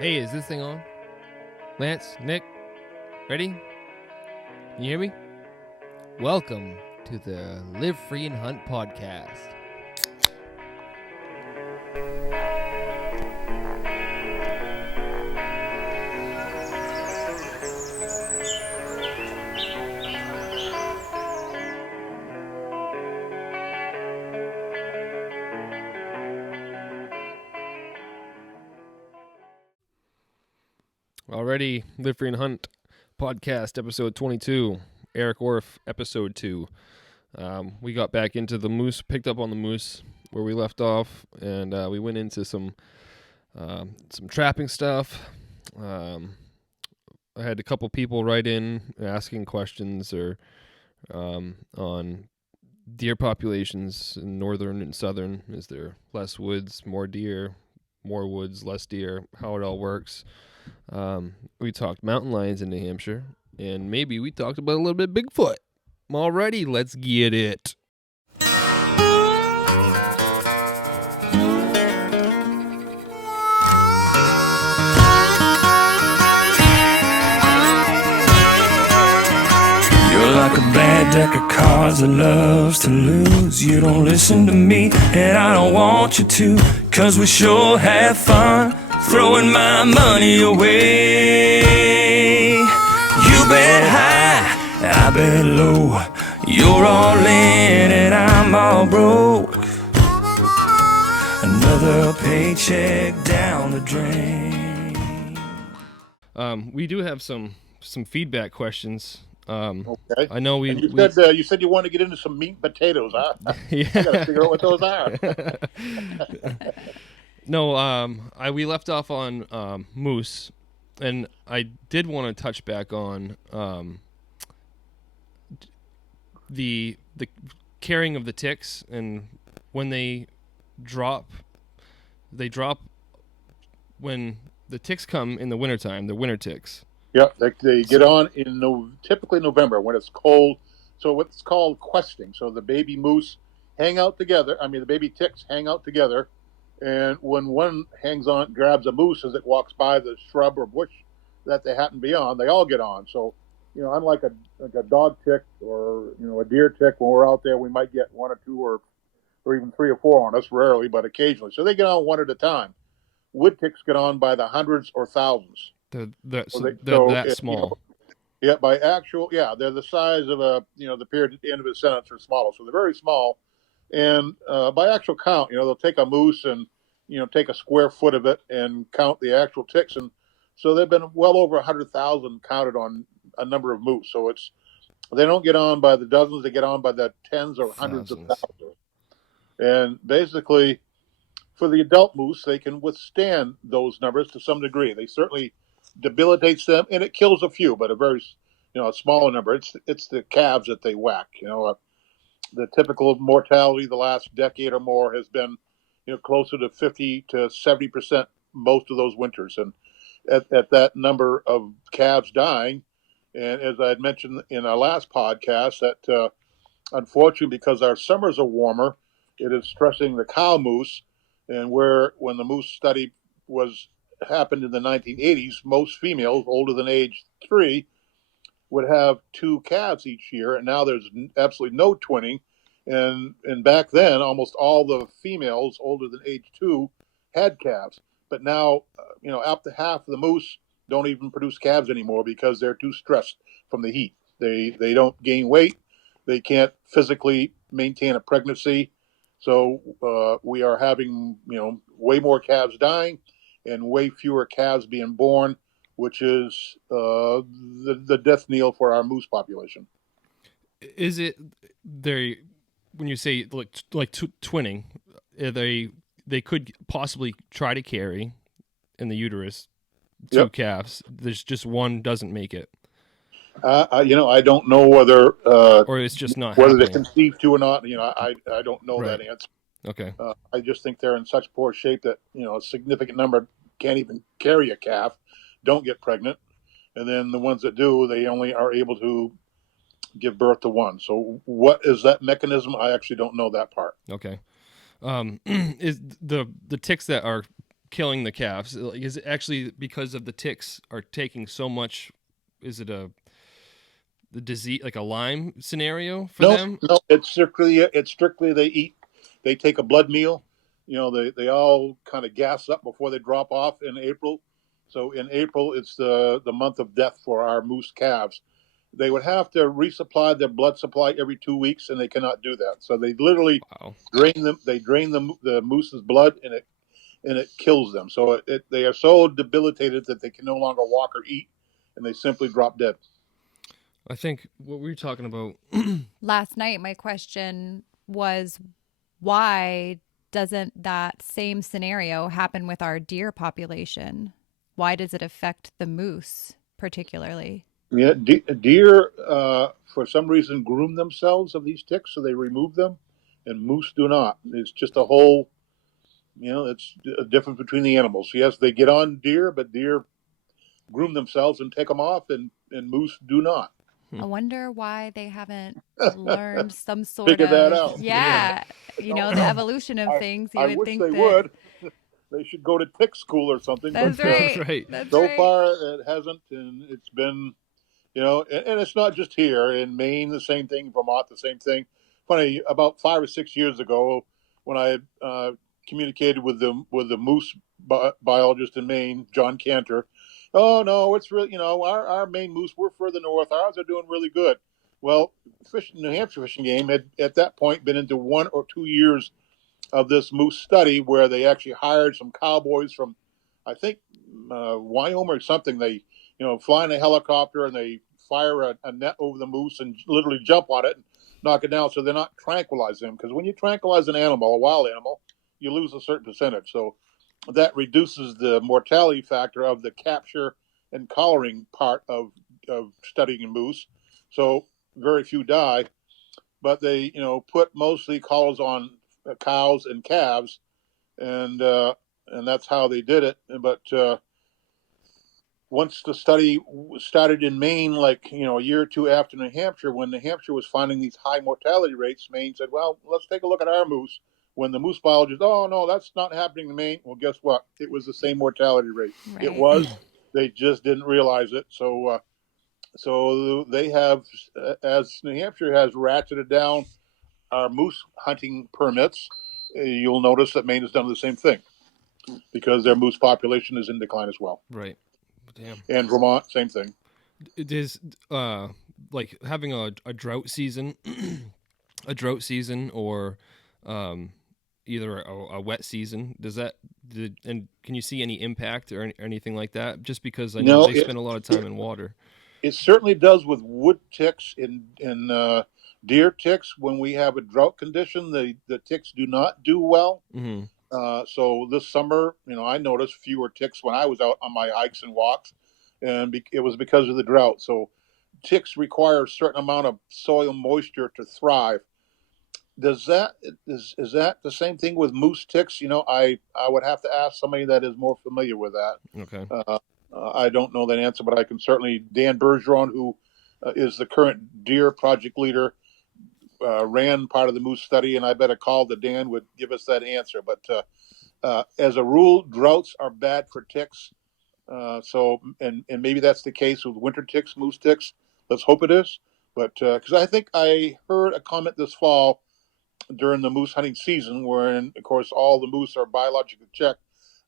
Hey, is this thing on? Lance, Nick, ready? Can you hear me? Welcome to the Live Free and Hunt podcast. Already, Live Free and Hunt podcast, episode 22. Eric Orff, episode 2. We got back into the moose, picked up on the moose where we left off, and we went into some trapping stuff. I had a couple people write in asking questions or on deer populations in northern and southern. Is there less woods, more deer, more woods, less deer, how it all works. We talked mountain lions in New Hampshire, and maybe we talked about a little bit of Bigfoot. Alrighty, let's get it. You're like a bad deck of cards that loves to lose. You don't listen to me, and I don't want you to, 'cause we sure have fun throwing my money away. You bet high, I bet low. You're all in and I'm all broke. Another paycheck down the drain. We do have some feedback questions. Okay. I know we you said you want to get into some meat and potatoes, huh? yeah. I gotta figure out what those are. No, we left off on moose, and I did want to touch back on the carrying of the ticks, and when they drop when the ticks come in the wintertime, the winter ticks. Yeah, they get on in typically November when it's cold. So what's called questing. So the baby moose hang out together. The baby ticks hang out together. And when one grabs a moose as it walks by the shrub or bush that they happen to be on, they all get on. So, unlike a dog tick or, a deer tick, when we're out there, we might get one or two or even three or four on us, rarely, but occasionally. So they get on one at a time. Wood ticks get on by the hundreds or thousands. They're that small. They're the size of the period at the end of a sentence or smaller. So they're very small. And by actual count, they'll take a moose and, take a square foot of it and count the actual ticks. And so they've been well over 100,000 counted on a number of moose. So they don't get on by the dozens, they get on by the tens or hundreds of thousands. And basically, for the adult moose, they can withstand those numbers to some degree. They certainly debilitates them, and it kills a few, but a very, a smaller number. It's the calves that they whack. The typical mortality the last decade or more has been, closer to 50 to 70% most of those winters. And at that number of calves dying, and as I had mentioned in our last podcast, that unfortunately, because our summers are warmer, it is stressing the cow moose. And when the moose study happened in the 1980s, most females older than age 3 would have 2 calves each year, and now there's absolutely no twinning. And back then, almost all the females older than age 2 had calves. But now, up to half of the moose don't even produce calves anymore because they're too stressed from the heat. They don't gain weight. They can't physically maintain a pregnancy. So we are having, way more calves dying and way fewer calves being born, which is the death knell for our moose population. Is it when you say like twinning, they could possibly try to carry in the uterus 2 calves? There's just one doesn't make it. I don't know whether or it's just not whether happening. they conceive to or not. I don't know that answer. Okay. I just think they're in such poor shape that a significant number can't even carry a calf, don't get pregnant, and then the ones that do, they only are able to give birth to one. So what is that mechanism? I actually don't know that part. Okay. Is the ticks that are killing the calves? Like, is it actually because of the ticks are taking so much? Is it the disease, like a Lyme scenario for them? No, it's strictly they take a blood meal. They all kind of gas up before they drop off in April. So in April, it's the month of death for our moose calves. They would have to resupply their blood supply every 2 weeks, and they cannot do that. So they literally drain them. They drain the moose's blood, and it kills them. So they are so debilitated that they can no longer walk or eat, and they simply drop dead. I think what we were talking about last night, my question was, why doesn't that same scenario happen with our deer population? Why does it affect the moose particularly? Yeah, deer, for some reason, groom themselves of these ticks, so they remove them, and moose do not. It's just a whole, it's a difference between the animals. Yes, they get on deer, but deer groom themselves and take them off, and moose do not. I wonder why they haven't learned some sort Figure of that out. Yeah, the evolution of things. You I would wish think they that would. They should go to tick school or something. That's but, right. right. That's so right. far, it hasn't, and it's been, and it's not just here in Maine. The same thing, Vermont, the same thing. Funny, about 5 or 6 years ago, when I communicated with the moose biologist in Maine, John Cantor. Oh no, it's really our Maine moose. We're further north. Ours are doing really good. Well, New Hampshire fishing game had at that point been into 1 or 2 years of this moose study where they actually hired some cowboys from, I think, Wyoming or something. They, fly in a helicopter and they fire a net over the moose and literally jump on it and knock it down. So they're not tranquilizing them, because when you tranquilize an animal, a wild animal, you lose a certain percentage. So that reduces the mortality factor of the capture and collaring part of studying moose. So very few die, but they, put mostly collars on cows and calves, and that's how they did it. But once the study started in Maine, like, a year or two after New Hampshire, when New Hampshire was finding these high mortality rates, Maine said, well, let's take a look at our moose. When the moose biologist, oh, no, that's not happening in Maine. Well, guess what? It was the same mortality rate. Right. It was. They just didn't realize it. So they have, as New Hampshire has ratcheted down our moose hunting permits, you'll notice that Maine has done the same thing, because their moose population is in decline as well. Right. Damn. And Vermont, same thing. It is like having a drought season, or either a wet season. And can you see any impact or anything like that? Just because I know they spend a lot of time in water. It certainly does with wood ticks and deer ticks. When we have a drought condition, the ticks do not do well. Mm-hmm. So this summer, I noticed fewer ticks when I was out on my hikes and walks, and it was because of the drought. So ticks require a certain amount of soil moisture to thrive. Is that the same thing with moose ticks? I would have to ask somebody that is more familiar with that. Okay. I don't know that answer, but I can certainly. Dan Bergeron, who is the current deer project leader, ran part of the moose study, and I bet a call to Dan would give us that answer. But as a rule, droughts are bad for ticks. So maybe that's the case with winter ticks, moose ticks. Let's hope it is. But because I think I heard a comment this fall during the moose hunting season, wherein, of course, all the moose are biologically checked.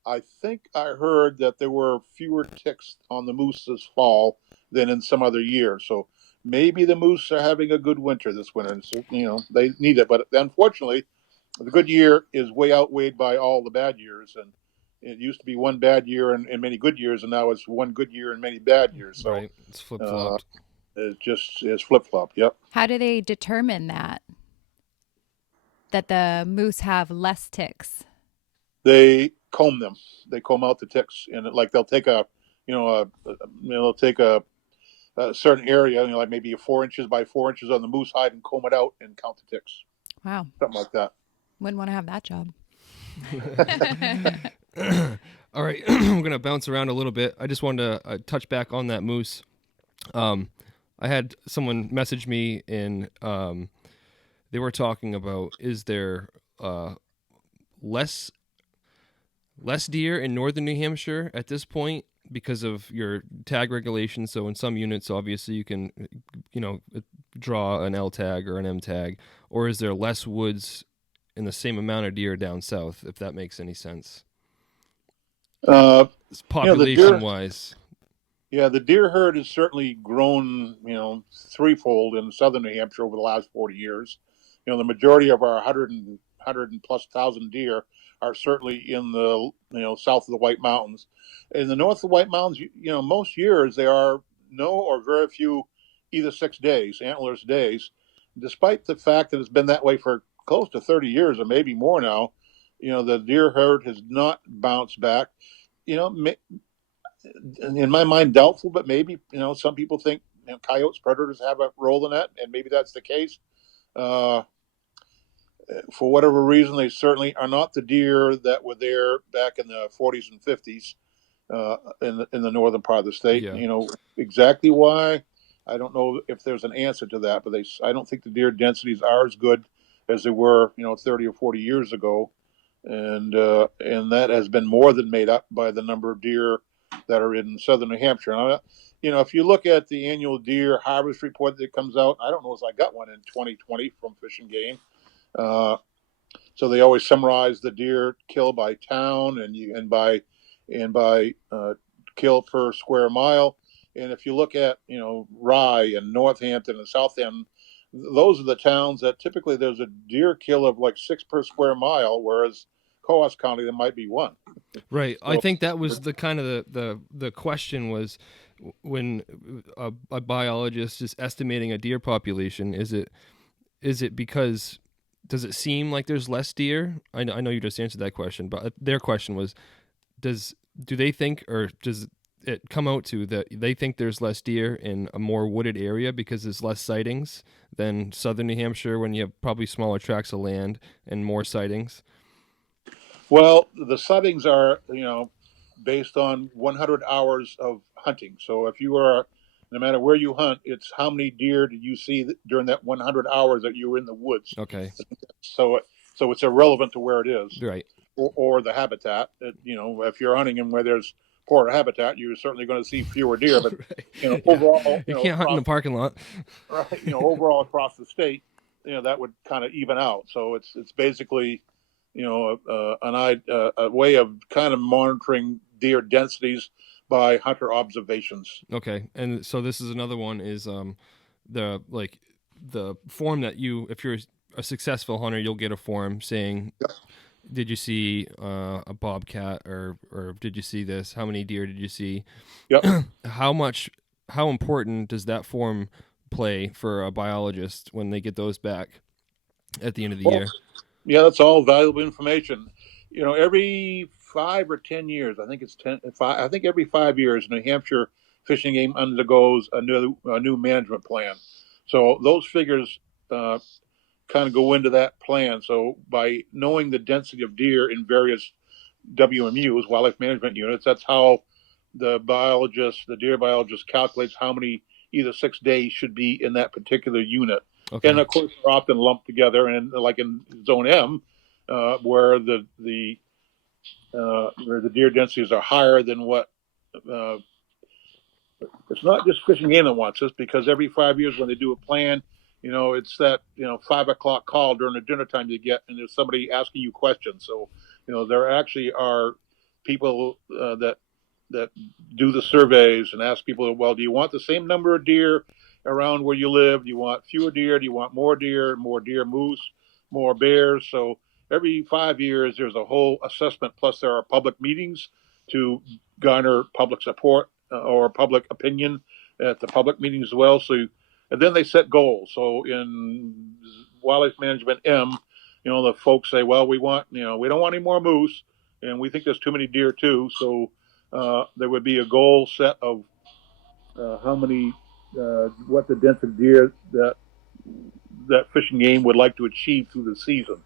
I think I heard that there were fewer ticks on the moose this fall than in some other year. So maybe the moose are having a good winter this winter. So, they need it. But unfortunately, the good year is way outweighed by all the bad years. And it used to be one bad year and many good years, and now it's one good year and many bad years. So right. It's flip-flopped. It's flip-flopped, yep. How do they determine that the moose have less ticks? They comb them. They comb out the ticks, and they'll take they'll take a certain area, like maybe 4 inches by 4 inches on the moose hide, and comb it out and count the ticks. Wow. Something like that. Wouldn't want to have that job. All right, I'm going to bounce around a little bit. I just wanted to touch back on that moose. I had someone message me, and they were talking about, is there less, less deer in northern New Hampshire at this point because of your tag regulations? So in some units, obviously, you can, draw an L tag or an M tag, or is there less woods in the same amount of deer down south? If that makes any sense, population wise. Yeah, the deer herd has certainly grown, threefold in southern New Hampshire over the last 40 years. The majority of our 100 plus thousand deer are certainly in the, south of the White Mountains. In the north of the White Mountains, most years there are no or very few either 6 days, antlerless days, despite the fact that it's been that way for close to 30 years or maybe more now. The deer herd has not bounced back. In my mind, doubtful, but maybe, some people think coyotes, predators have a role in that, and maybe that's the case. For whatever reason, they certainly are not the deer that were there back in the 40s and 50s in the northern part of the state. Yeah. Exactly why, I don't know if there's an answer to that, but I don't think the deer densities are as good as they were, 30 or 40 years ago. And that has been more than made up by the number of deer that are in southern New Hampshire. Now, if you look at the annual deer harvest report that comes out, I don't know if I got one in 2020 from Fish and Game. So they always summarize the deer kill by town and by kill per square mile. And if you look at Rye and Northampton and Southampton, those are the towns that typically there's a deer kill of like 6 per square mile, whereas Coas County there might be 1. Right. So, I think that was the kind of the question was when a biologist is estimating a deer population, is it because does it seem like there's less deer? I know you just answered that question, but their question was, do they think, or does it come out to that they think there's less deer in a more wooded area because there's less sightings than southern New Hampshire when you have probably smaller tracts of land and more sightings? Well, the sightings are, based on 100 hours of hunting. So if you are, no matter where you hunt, it's how many deer did you see during that 100 hours that you were in the woods. Okay. So it's irrelevant to where it is. Right. Or the habitat. If you're hunting in where there's poor habitat, you're certainly going to see fewer deer. But, right. Overall, you can't hunt in the parking lot. Right. Overall across the state, that would kind of even out. So it's basically, a way of kind of monitoring deer densities by hunter observations. Okay, and so this is another one is the form that if you're a successful hunter, you'll get a form saying, did you see a bobcat or did you see this? How many deer did you see? Yep. How important does that form play for a biologist when they get those back at the end of the year? Yeah, that's all valuable information. Every 5 or 10 years, I think it's 10. I think every 5 years, New Hampshire Fish and Game undergoes a new management plan. So those figures kind of go into that plan. So by knowing the density of deer in various WMUs, wildlife management units, that's how the deer biologist calculates how many either 6 days should be in that particular unit. Okay. And of course, they're often lumped together, and like in Zone M, where the deer densities are higher than what. It's not just Fish and Game that wants this, because every 5 years when they do a plan, it's that 5 o'clock call during the dinner time you get, and there's somebody asking you questions. So there actually are people that do the surveys and ask people, well, do you want the same number of deer around where you live? Do you want fewer deer? Do you want more deer moose, more bears? So every 5 years, there's a whole assessment. Plus, there are public meetings to garner public support or public opinion at the public meetings as well. So, and then they set goals. So in wildlife management M, the folks say, well, we don't want any more moose, and we think there's too many deer too. So there would be a goal set of how many, what the density of deer that Fish and Game would like to achieve through the season.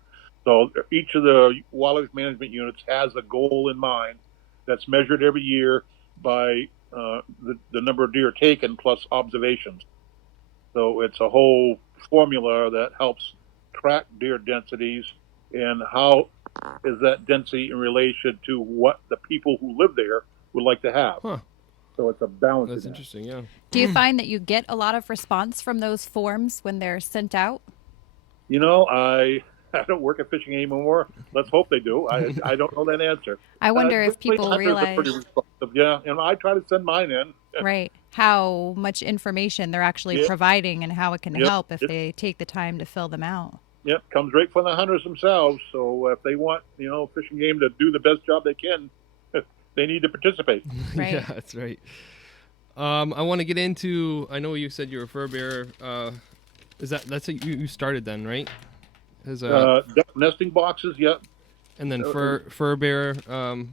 So each of the wildlife management units has a goal in mind that's measured every year by the number of deer taken plus observations. So it's a whole formula that helps track deer densities and how is that density in relation to what the people who live there would like to have. Huh. So it's a balance. That's interesting, yeah. Do you find that you get a lot of response from those forms when they're sent out? I don't work at fishing anymore. Let's hope they do. I don't know that answer. I wonder if Usually people hunters are realize, pretty responsive. Yeah, and I try to send mine in. right, how much information they're actually Yep. providing and how it can Yep. help if they take the time to fill them out. Yep, comes right from the hunters themselves. So if they want, fishing game to do the best job they can, they need to participate. Right. Yeah, that's right. I want to get into. I know you said you were a fur bearer. That's you started then, right? As a Nesting boxes, yeah. and then fur bearer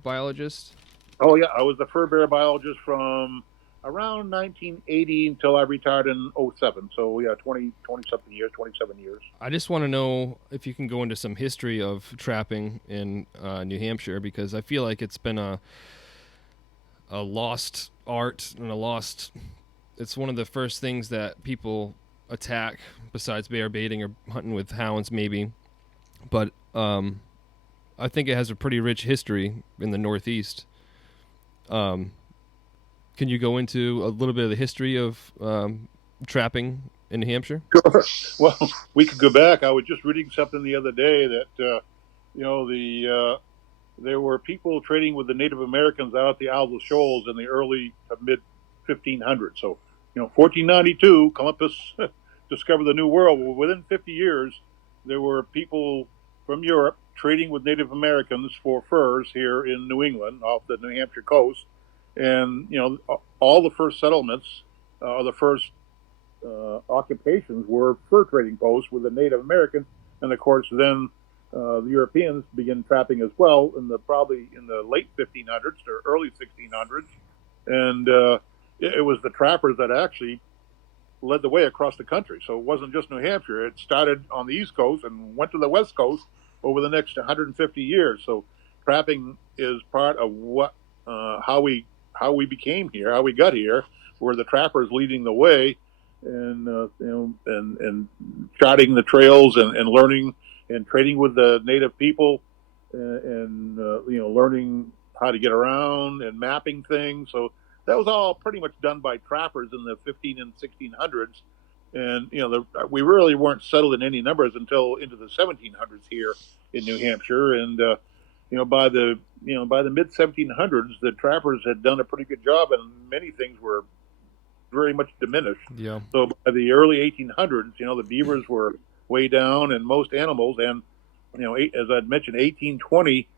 biologist. Oh yeah, I was the fur bearer biologist from around 1980 until I retired in 07. So yeah, 20 something years, 27 years. I just want to know if you can go into some history of trapping in New Hampshire, because I feel like it's been a lost art and it's one of the first things that people attack besides bear baiting or hunting with hounds maybe. But I think it has a pretty rich history in the Northeast. Can you go into a little bit of the history of trapping in New Hampshire? Well, we could go back. I was just reading something the other day that there were people trading with the Native Americans out at the Isle of Shoals in the early to mid 1500s. So 1492, Columbus discovered the New World. Well, within 50 years, there were people from Europe trading with Native Americans for furs here in New England, off the New Hampshire coast. And, all the first settlements, the first occupations were fur trading posts with the Native Americans. And, of course, then the Europeans began trapping as well probably in the late 1500s or early 1600s. And it was the trappers that actually led the way across the country. So it wasn't just New Hampshire. It started on the East Coast and went to the West Coast over the next 150 years. So trapping is part of how we became here, how we got here, were the trappers leading the way, and and charting the trails and learning and trading with the native people, and learning how to get around and mapping things. So that was all pretty much done by trappers in the 15 and 1600s. And, we really weren't settled in any numbers until into the 1700s here in New Hampshire. And, by the mid 1700s, the trappers had done a pretty good job, and many things were very much diminished. Yeah. So by the early 1800s, the beavers were way down, and most animals. And, as I'd mentioned, 1820,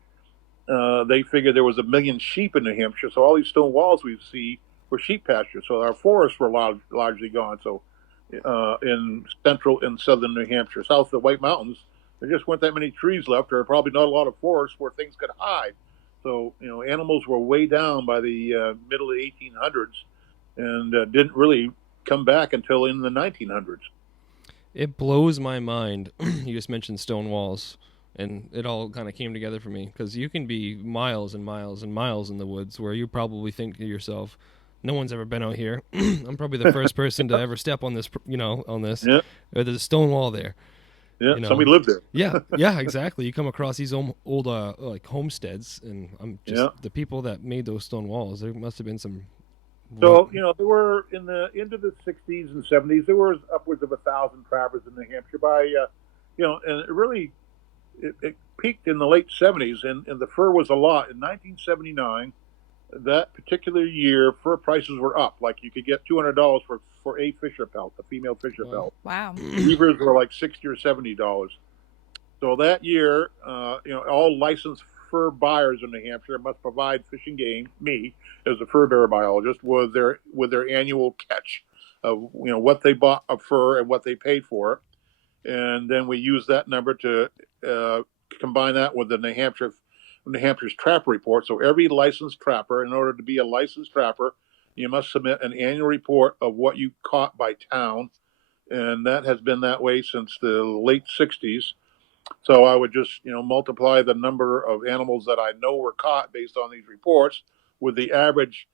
they figured there was 1 million sheep in New Hampshire. So all these stone walls we see were sheep pastures. So our forests were largely gone. So in central and southern New Hampshire, south of the White Mountains, there just weren't that many trees left, or probably not a lot of forests where things could hide. So, animals were way down by the middle of the 1800s, and didn't really come back until in the 1900s. It blows my mind. You just mentioned stone walls, and it all kind of came together for me, because you can be miles and miles and miles in the woods where you probably think to yourself, no one's ever been out here. I'm probably the first person to ever step on this, on this. Yeah. There's a stone wall there. Yeah, somebody lived there. Yeah, exactly. You come across these old like homesteads, and I'm just the people that made those stone walls. There must have been some. So there were into the 60s and 70s. There was upwards of 1,000 trappers in New Hampshire. And it really it peaked in the late 70s, and the fur was a lot. In 1979, that particular year, fur prices were up. Like you could get $200 for a fisher pelt, a female fisher pelt. Wow. Beavers were like $60 or $70. So that year, all licensed fur buyers in New Hampshire must provide Fish and Game, me as a fur bearer biologist, with their annual catch of what they bought of fur and what they paid for it, and then we use that number to combine that with the New Hampshire's trapper report. So every licensed trapper, in order to be a licensed trapper, you must submit an annual report of what you caught by town, and that has been that way since the late 60s. So I would just, multiply the number of animals that I know were caught based on these reports with the average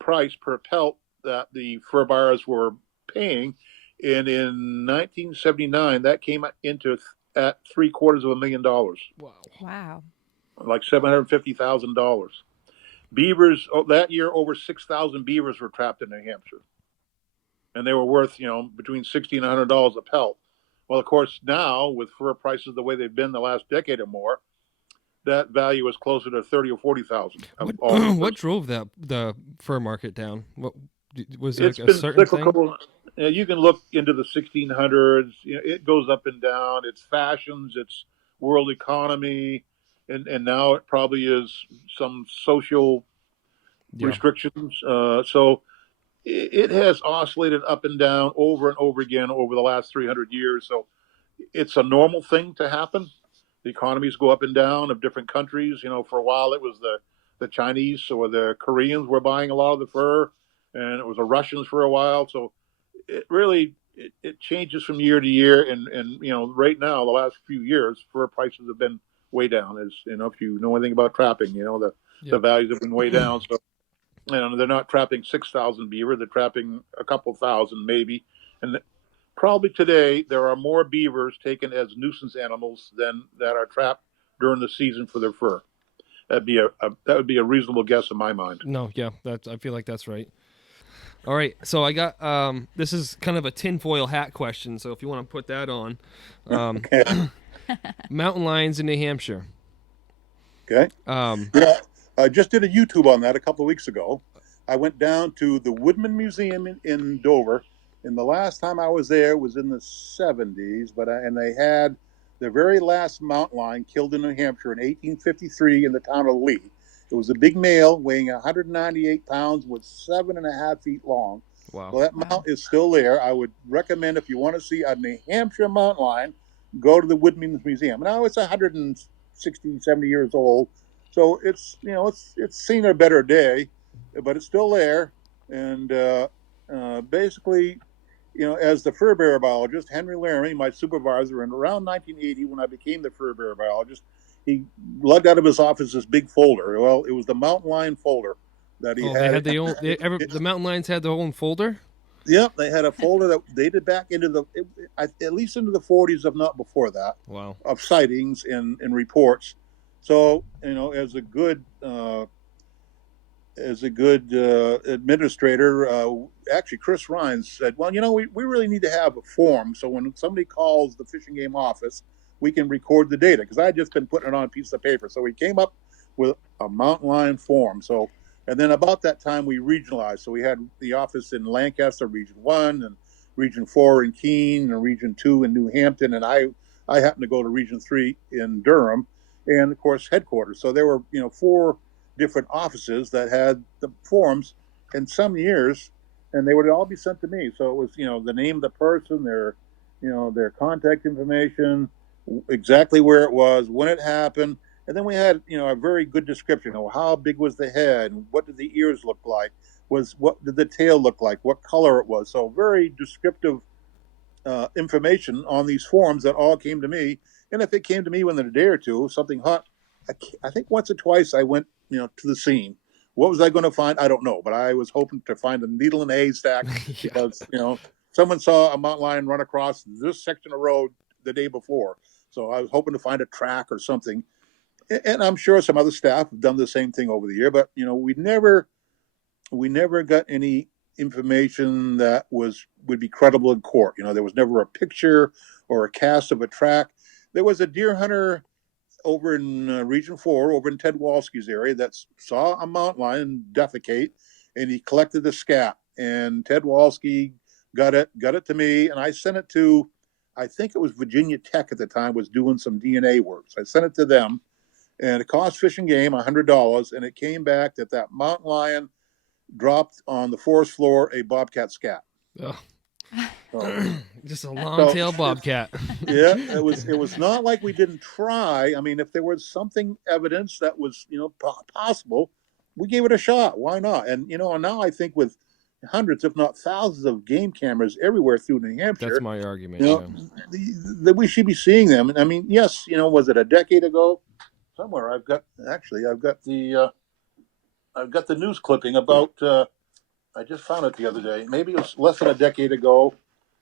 price per pelt that the fur buyers were paying. And in 1979, that came into at $750,000. Wow. Like $750,000. Beavers that year, over 6,000 beavers were trapped in New Hampshire, and they were worth between $60 and $100 a pelt. Well, of course, now with fur prices the way they've been the last decade or more, that value is closer to 30 or 40,000. What drove the fur market down? What was there It's a been certain cyclical. thing? You can look into the 1600s. It goes up and down. It's fashions. It's world economy, and now it probably is some social restrictions. So it has oscillated up and down over and over again over the last 300 years. So it's a normal thing to happen. The economies go up and down of different countries. For a while it was the Chinese or the Koreans were buying a lot of the fur, and it was the Russians for a while. So it really it changes from year to year, and right now the last few years fur prices have been way down. As if you know anything about trapping, the values have been way down. So they're not trapping 6,000 beaver; they're trapping a couple thousand maybe, and probably today there are more beavers taken as nuisance animals than that are trapped during the season for their fur. That would be a reasonable guess in my mind. No, yeah, I feel like that's right. All right, so I got this is kind of a tinfoil hat question. So if you want to put that on, mountain lions in New Hampshire. Okay. I just did a YouTube on that a couple of weeks ago. I went down to the Woodman Museum in Dover, and the last time I was there was in the 70s. And they had the very last mountain lion killed in New Hampshire in 1853 in the town of Lee. It was a big male weighing 198 pounds, was 7.5 feet long. Wow. Well, that mount is still there. I would recommend, if you want to see a New Hampshire mountain lion, go to the Woodman's Museum. Now it's 160, 70 years old, so it's seen a better day, but it's still there. And basically, as the fur bearer biologist, Henry Laramie, my supervisor, and around 1980, when I became the fur bearer biologist, he lugged out of his office this big folder. Well, it was the mountain lion folder that he had. The mountain lions had their own folder? Yep, they had a folder that dated back into at least into the 40s, if not before that. Wow. Of sightings and reports. So, as a good administrator, actually Chris Rhines said, well, we really need to have a form, so when somebody calls the Fish and Game office, we can record the data, because I had just been putting it on a piece of paper. So we came up with a mountain lion form. So, and then about that time we regionalized. So we had the office in Lancaster, Region 1, and Region 4 in Keene, and Region 2 in New Hampton, and I happened to go to Region 3 in Durham, and of course headquarters. So there were 4 different offices that had the forms in some years, and they would all be sent to me. So it was the name of the person, their contact information, exactly where it was, when it happened, and then we had a very good description of how big was the head, what did the ears look like, what did the tail look like, what color it was. So very descriptive information on these forms that all came to me. And if it came to me within a day or two, something hot, I think once or twice I went to the scene. What was I going to find? I don't know, but I was hoping to find a needle in a haystack because someone saw a mountain lion run across this section of road the day before. So I was hoping to find a track or something. And I'm sure some other staff have done the same thing over the year, but we never got any information that would be credible in court. There was never a picture or a cast of a track. There was a deer hunter over in Region 4, over in Ted Walsky's area, that saw a mountain lion defecate, and he collected the scat. And Ted Walsky got it to me, and I sent it to, I think it was Virginia Tech at the time, was doing some DNA work. So I sent it to them, and it cost Fish and Game $100, and it came back that mountain lion dropped on the forest floor a bobcat scat. Oh. Just a long-tailed bobcat. Yeah, it was not like we didn't try. I mean, if there was something evidence that was possible, we gave it a shot. Why not? And now I think with hundreds, if not thousands, of game cameras everywhere through New Hampshire. That's my argument. That we should be seeing them. And I mean, yes, was it a decade ago? Somewhere I've got the news clipping about. I just found it the other day. Maybe it was less than a decade ago.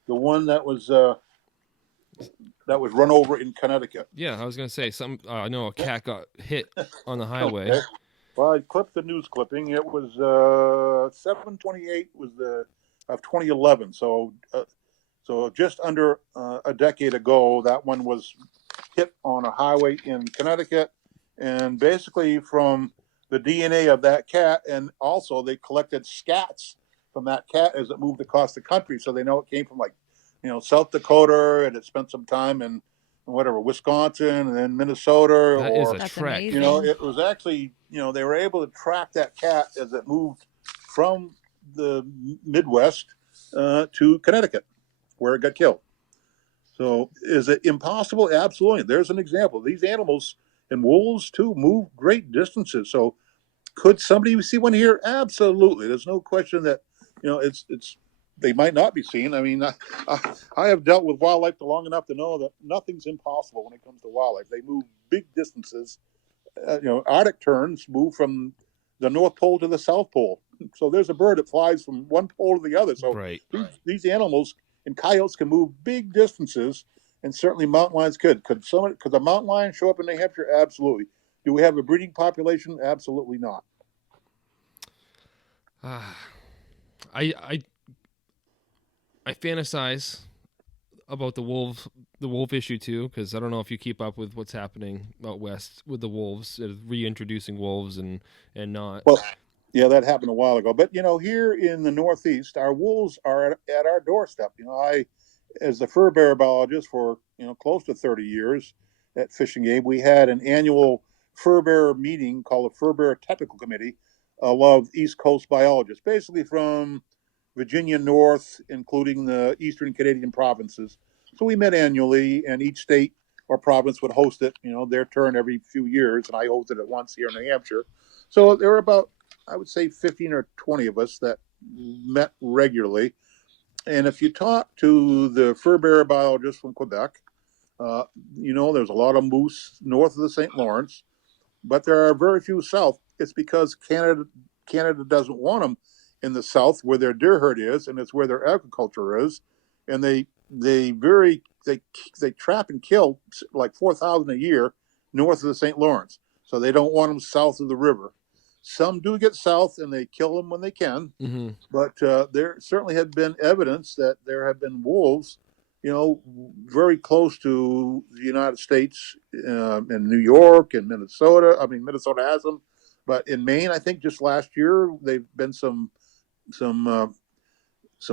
The one that was that was run over in Connecticut. Yeah, I was gonna say I know a cat got hit on the highway. Okay. Well, I clipped the news clipping. It was 7/28 was of 2011. So just under a decade ago, that one was hit on a highway in Connecticut, and basically from the DNA of that cat, and also they collected scats from that cat as it moved across the country, so they know it came from South Dakota, and it spent some time in whatever, Wisconsin, and then Minnesota. That is a That's trek. amazing. It was actually, they were able to track that cat as it moved from the Midwest to Connecticut, where it got killed. So is it impossible? Absolutely. There's an example. These animals, and wolves too, move great distances. So could somebody see one here? Absolutely. There's no question that, it's they might not be seen. I mean, I have dealt with wildlife long enough to know that nothing's impossible when it comes to wildlife. They move big distances. Arctic terns move from the North Pole to the South Pole. So there's a bird that flies from one pole to the other. So Right. these animals and coyotes can move big distances, and certainly mountain lions could. Could a mountain lion show up in New Hampshire? Absolutely. Do we have a breeding population? Absolutely not. I fantasize about the wolf issue too, because I don't know if you keep up with what's happening out west with the wolves, reintroducing wolves and not. Well, yeah, that happened a while ago. But here in the Northeast, our wolves are at our doorstep. I, as the fur bearer biologist for close to 30 years at Fish and Game, we had an annual fur bearer meeting called the Fur Bearer Technical Committee of East Coast biologists, basically from Virginia north, including the eastern Canadian provinces. So we met annually, and each state or province would host it, their turn every few years, and I hosted it once here in New Hampshire. So there were about, I would say, 15 or 20 of us that met regularly. And if you talk to the fur bearer biologists from Quebec, there's a lot of moose north of the St. Lawrence, but there are very few south. It's because Canada doesn't want them in the south where their deer herd is, and it's where their agriculture is, and they trap and kill like 4,000 a year north of the St. Lawrence. So they don't want them south of the river. Some do get south, and they kill them when they can. Mm-hmm. But there certainly had been evidence that there have been wolves, very close to the United States, in New York and Minnesota. I mean, Minnesota has them, but in Maine, I think just last year they've been some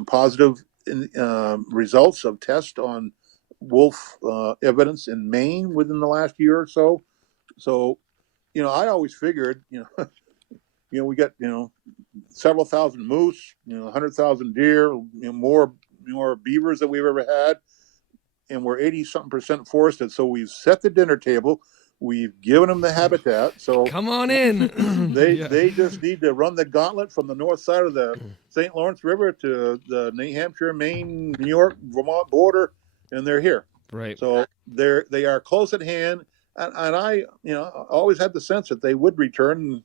positive results of tests on wolf evidence in Maine within the last year or so. So, I always figured, we got several thousand moose, 100,000 deer, more beavers than we've ever had, and we're 80-something% forested. So we've set the dinner table. We've given them the habitat. So come on in. They just need to run the gauntlet from the north side of the St. Lawrence River to the New Hampshire, Maine, New York, Vermont border, and they're here. Right. So they are close at hand, and I always had the sense that they would return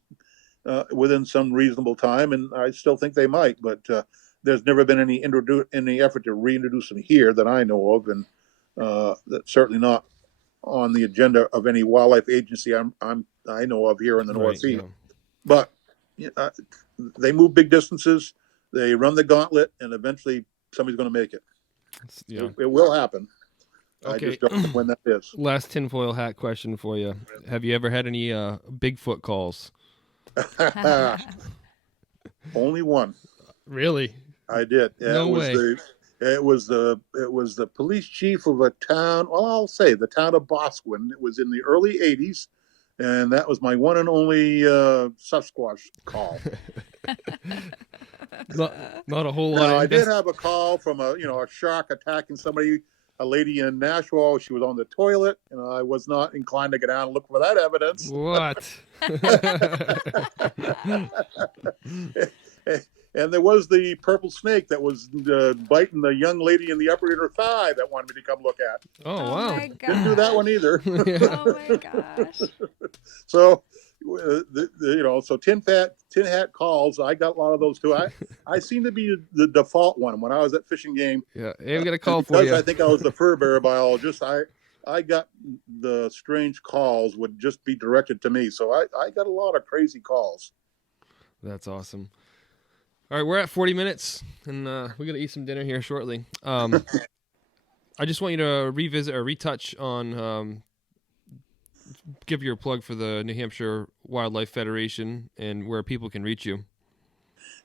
within some reasonable time, and I still think they might. But there's never been any effort to reintroduce them here that I know of, and that's certainly not on the agenda of any wildlife agency I know of here in the Northeast. Yeah. But they move big distances, they run the gauntlet, and eventually somebody's going to make it. Yeah. It will happen. Okay. I just don't know when that is. Last tinfoil hat question for you: have you ever had any Bigfoot calls? Only one. Really? I did. No way. It was the police chief of a town. Well, I'll say the town of Bosquen. It was in the early '80s, and that was my one and only Sasquatch call. not a whole lot. Now, I did have a call from a shark attacking somebody, a lady in Nashua. She was on the toilet, and I was not inclined to get down and look for that evidence. What? And there was the purple snake that was biting the young lady in the upper inner thigh that wanted me to come look at. Oh, wow. My gosh. Didn't do that one either. Oh my gosh. So, so tin hat calls. I got a lot of those too. I seem to be the default one when I was at Fish and Game. Yeah, hey, we got a call for because you. I think I was the fur bearer biologist. I got the strange calls would just be directed to me. So I got a lot of crazy calls. That's awesome. All right, we're at 40 minutes, and we got to eat some dinner here shortly. I just want you to revisit or retouch on, give your plug for the New Hampshire Wildlife Federation and where people can reach you.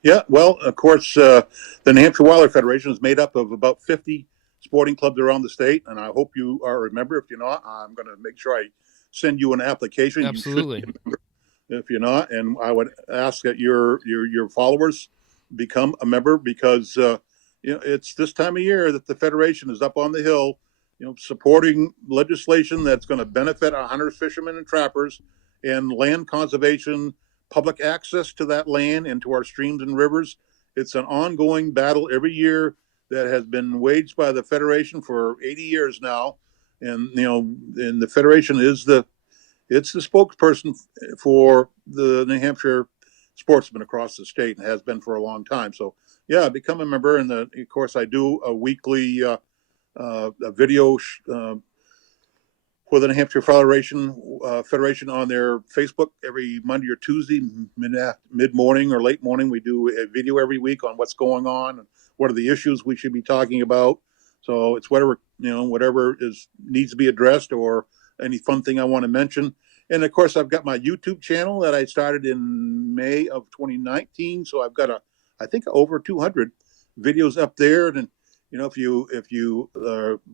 Yeah, well, of course, the New Hampshire Wildlife Federation is made up of about 50 sporting clubs around the state, and I hope you are a member. If you're not, I'm going to make sure I send you an application. Absolutely. You should be a member if you're not, and I would ask that your followers become a member because it's this time of year that the federation is up on the hill, supporting legislation that's going to benefit our hunters, fishermen, and trappers, and land conservation, public access to that land and to our streams and rivers. It's an ongoing battle every year that has been waged by the federation for 80 years now, and and the federation is the spokesperson for the New Hampshire sportsmen across the state and has been for a long time. So yeah, become a member. And of course, I do a weekly a video for the New Hampshire Federation on their Facebook every Monday or Tuesday, mid morning or late morning. We do a video every week on what's going on and what are the issues we should be talking about. So it's whatever needs to be addressed or any fun thing I want to mention. And of course, I've got my YouTube channel that I started in May of 2019. So I've got I think over 200 videos up there. And if you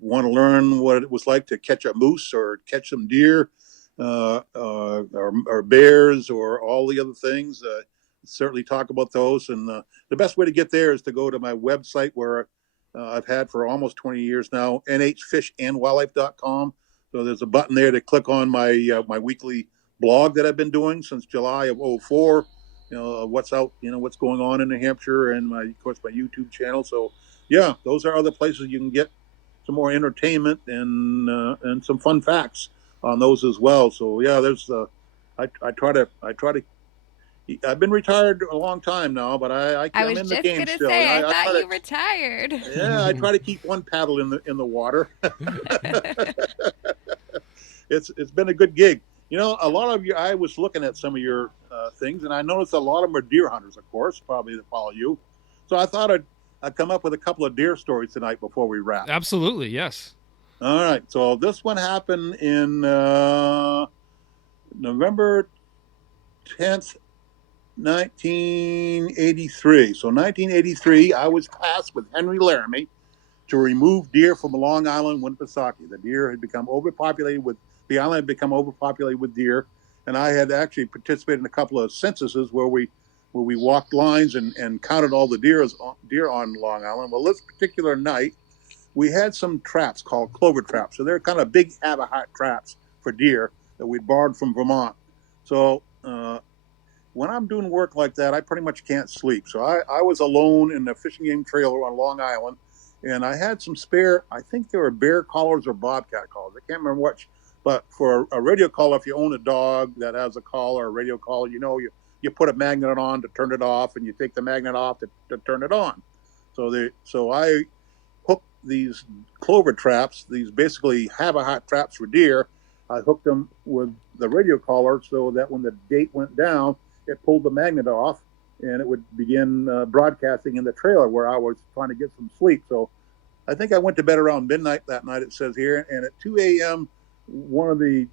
want to learn what it was like to catch a moose or catch some deer, or bears or all the other things, certainly talk about those. And the best way to get there is to go to my website where I've had for almost 20 years now, nhfishandwildlife.com. So there's a button there to click on my my weekly blog that I've been doing since July of 2004. What's out, what's going on in New Hampshire, and of course my YouTube channel. So yeah, those are other places you can get some more entertainment and some fun facts on those as well. So yeah, there's I try to. I've been retired a long time now, but I'm was in the just game gonna still. say, I thought you retired. Yeah, I try to keep one paddle in the water. It's been a good gig. A lot of you. I was looking at some of your things, and I noticed a lot of them are deer hunters, of course, probably that follow you. So I thought I'd come up with a couple of deer stories tonight before we wrap. Absolutely, yes. All right. So this one happened in November 10th, 1983. So 1983, I was tasked with Henry Laramie to remove deer from Long Island, Winnipesaukee. The deer had become overpopulated the island had become overpopulated with deer, and I had actually participated in a couple of censuses where we walked lines and counted all the deer on Long Island. Well, this particular night, we had some traps called clover traps. So they're kind of big habitat traps for deer that we borrowed from Vermont. So when I'm doing work like that, I pretty much can't sleep. So I was alone in the fishing game trailer on Long Island, and I had some spare, I think they were bear collars or bobcat collars. I can't remember which. But for a radio collar, if you own a dog that has a collar or a radio collar, you put a magnet on to turn it off, and you take the magnet off to turn it on. So I hooked these clover traps, these basically habitat traps for deer. I hooked them with the radio collar so that when the date went down, it pulled the magnet off, and it would begin broadcasting in the trailer where I was trying to get some sleep. So I think I went to bed around midnight that night, it says here, and at 2 a.m., one of the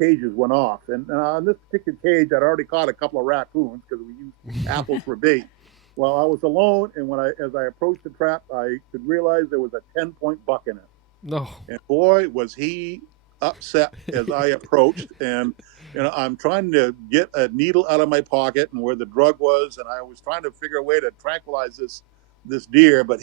cages went off. And on this particular cage, I'd already caught a couple of raccoons because we used apples for bait. Well, I was alone, and as I approached the trap, I could realize there was a 10-point buck in it. No. And boy, was he upset as I approached. And I'm trying to get a needle out of my pocket and where the drug was, and I was trying to figure a way to tranquilize this deer, but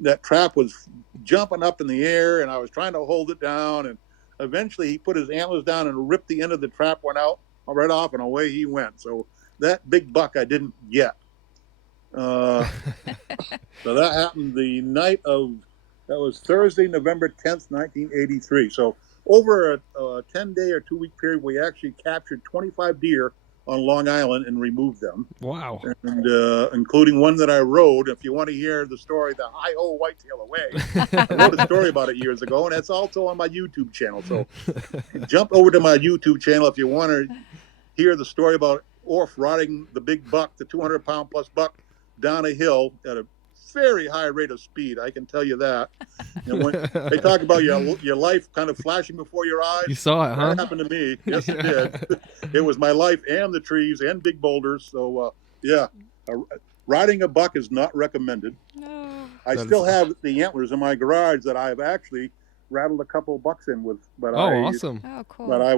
that trap was jumping up in the air, and I was trying to hold it down, and eventually he put his antlers down and ripped the end of the trap one out right off, and away he went. So that big buck I didn't get. So that happened the night that was Thursday, November 10th, 1983. So over a 10-day or 2-week period, we actually captured 25 deer on Long Island and removed them. Wow. And including one that I rode. If you want to hear the story, the Hi-Ho Whitetail Away, I wrote a story about it years ago, and that's also on my YouTube channel. So jump over to my YouTube channel if you want to hear the story about Orff riding the big buck, the 200-pound plus buck, down a hill at a very high rate of speed. I can tell you that. And when they talk about your life kind of flashing before your eyes. You saw it, huh? That happened to me. Yes, it did. It was my life and the trees and big boulders. So, riding a buck is not recommended. No. I still have the antlers in my garage that I've actually rattled a couple of bucks in with. But awesome. Oh, cool. But I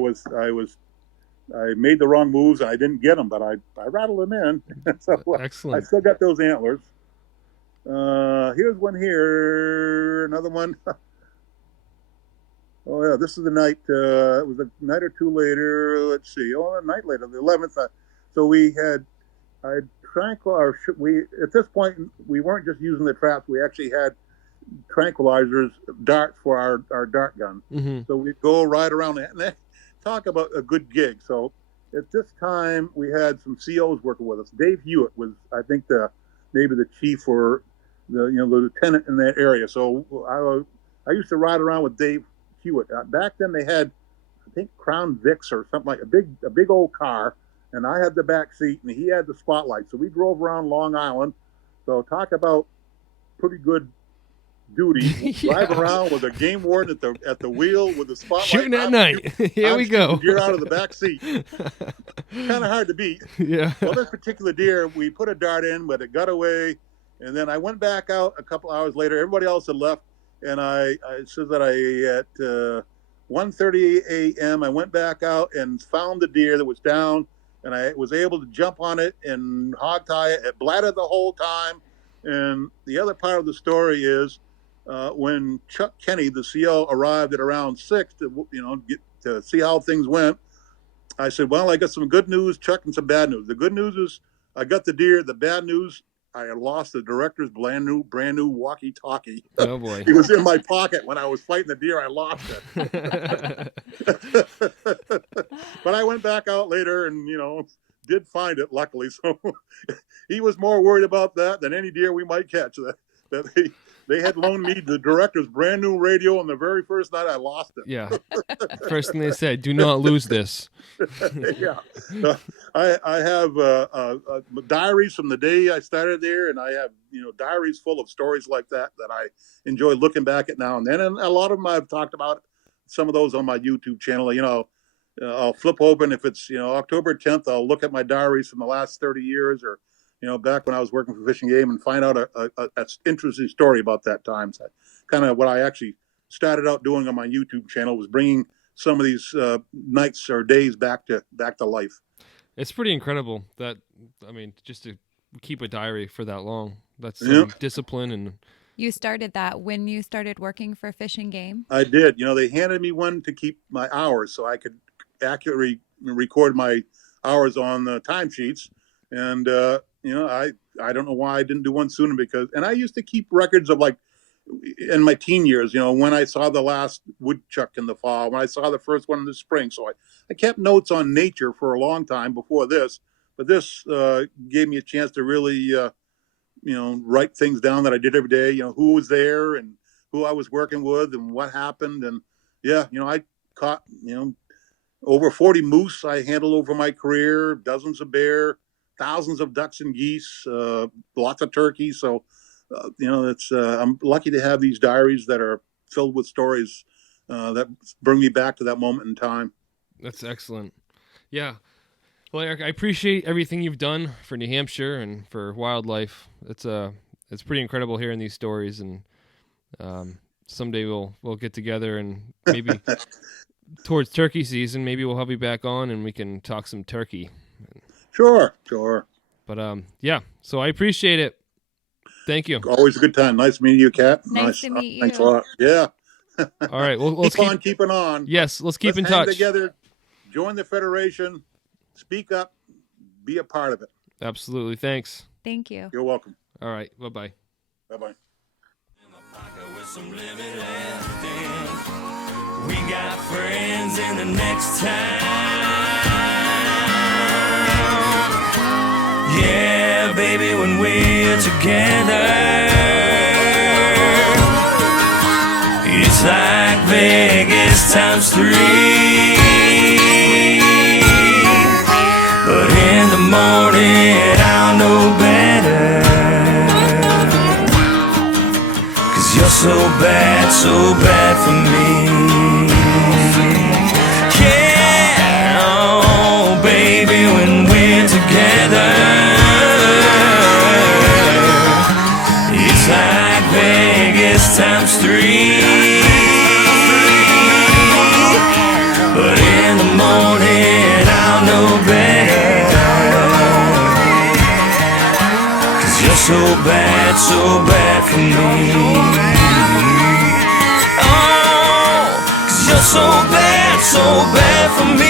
made the wrong moves and I didn't get them, but I rattled them in. So Excellent. I still got those antlers. Here's one here, another one. Oh yeah, this is the night. It was a night or two later. Let's see. Oh, a night later, the 11th. So at this point we weren't just using the traps. We actually had tranquilizers, darts for our dart gun. Mm-hmm. So we'd go right around it. And talk about a good gig. So at this time we had some COs working with us. Dave Hewitt was, I think, maybe the chief or the lieutenant in that area. So I used to ride around with Dave Hewitt. Back then they had, I think, Crown Vics or something, like a big old car, and I had the back seat and he had the spotlight. So we drove around Long Island. So talk about pretty good duty. Drive around with a game warden at the wheel with the spotlight. Shooting at night. Here we go. Deer out of the back seat. Kind of hard to beat. Yeah. Well, this particular deer, we put a dart in, but it got away. And then I went back out a couple hours later. Everybody else had left. And it says that at 1:30 a.m. I went back out and found the deer that was down. And I was able to jump on it and hog tie it. It bladdered the whole time. And the other part of the story is, when Chuck Kenny, the CO, arrived at around 6 to get to see how things went, I said, "Well, I got some good news, Chuck, and some bad news. The good news is I got the deer. The bad news, I had lost the director's brand new walkie-talkie. Oh boy! It was in my pocket when I was fighting the deer. I lost it. But I went back out later and did find it, luckily. So he was more worried about that than any deer we might catch. That they had loaned me the director's brand new radio, and the very first night I lost it. Yeah. First thing they said, do not lose this. Yeah. I have diaries from the day I started there, and I have diaries full of stories like that I enjoy looking back at now and then. And a lot of them I've talked about, some of those on my YouTube channel. I'll flip open if it's October 10th. I'll look at my diaries from the last 30 years, or back when I was working for Fish and Game, and find out a interesting story about that time. So kind of what I actually started out doing on my YouTube channel was bringing some of these nights or days back to life. It's pretty incredible that, just to keep a diary for that long. That's discipline. And you started that when you started working for Fish and Game? I did. They handed me one to keep my hours so I could accurately record my hours on the timesheets. And, I don't know why I didn't do one sooner, and I used to keep records of, like, in my teen years, when I saw the last woodchuck in the fall, when I saw the first one in the spring. So I kept notes on nature for a long time before this, but this gave me a chance to really, write things down that I did every day, who was there and who I was working with and what happened. And I caught, over 40 moose I handled over my career, dozens of bear, thousands of ducks and geese, lots of turkeys. So, I'm lucky to have these diaries that are filled with stories that bring me back to that moment in time. That's excellent. Yeah. Well, Eric, I appreciate everything you've done for New Hampshire and for wildlife. It's pretty incredible hearing these stories, and someday we'll get together and maybe towards turkey season, maybe we'll have you back on and we can talk some turkey. Sure. But so I appreciate it. Thank you. Always a good time. Nice meeting you, Kat. Nice to meet you. Thanks a lot. Yeah. All right. Well, let's keep on keeping on. Yes, let's keep in hang touch. Together. Join the Federation. Speak up. Be a part of it. Absolutely. Thanks. Thank you. You're welcome. All right. Bye-bye. Bye-bye. We got friends in the next town. baby, when we're together, it's like Vegas times 3. But in the morning I'll know better, 'cause you're so bad for me. Yeah, oh baby, when we're together, it's like Vegas times 3. But in the morning I'll know better, 'cause you're so bad for me. Oh, 'cause you're so bad for me.